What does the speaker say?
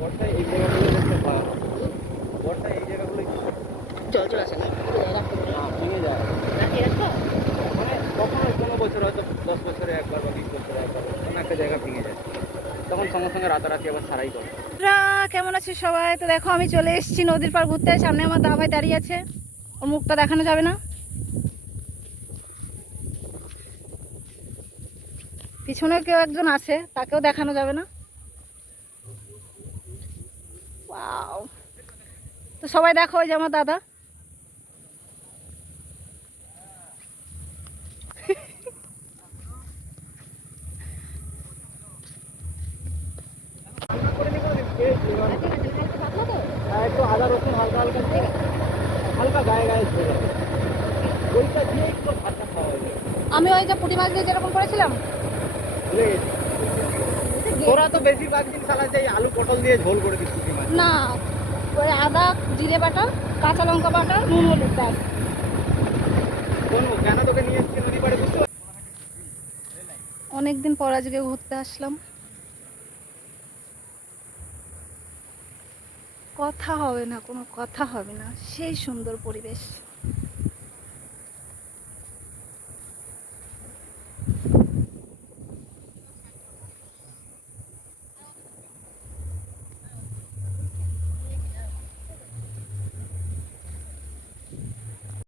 বর্ষায় এই জায়গাগুলো দেখতে পাওয়া বর্ষায় এই জায়গাগুলো জল চলে আসে না, ভেঙে যায়। রাখি রাখবো। মানে কখনো কোনো বছর হয়তো 10 বছরে একবার বা 20 বছরে একবার কোনো একটা জায়গা ভেঙে যায়, তখন সঙ্গে সঙ্গে রাতারাতি আবার সারাই করে। কেমন আছে সবাই? তো দেখো আমি চলে এসেছি নদীর পাড় ঘুরতে। সামনে আমার দাদা ভাই দাঁড়িয়ে আছে, ওর মুখটা দেখানো যাবে না, পিছনে কেউ একজন আছে তাকেও দেখানো যাবে না। ওয়াও, তো সবাই দেখো ওই যে আমার দাদা। একটু আদা রসুন হালকা হালকা দিয়ে হালকা গায়ে গায়ে ধরে যাবে, ওইটা দিয়ে একটু ভাতটা খাওয়া হয়ে যাবে। আমি ওই যে পুঁটি মাছ দিয়ে যেরকম করেছিলাম, ভুলে গেছি। তোরা তো বেশিরভাগ দিন সালা যাই আলু পটল দিয়ে ঝোল করে দিস পুঁটি মাছ। না ওই আদা জিরে বাটা কাঁচা লঙ্কা বাটা নুন হলুদ ব্যাস। কেন তোকে নিয়ে এসেছি নদী পাড়ে বুঝতে পারছিস? অনেকদিন পর আজকে ঘুরতে আসলাম, কথা হবে না, কোনো কথা হবে না, সেই সুন্দর পরিবেশ।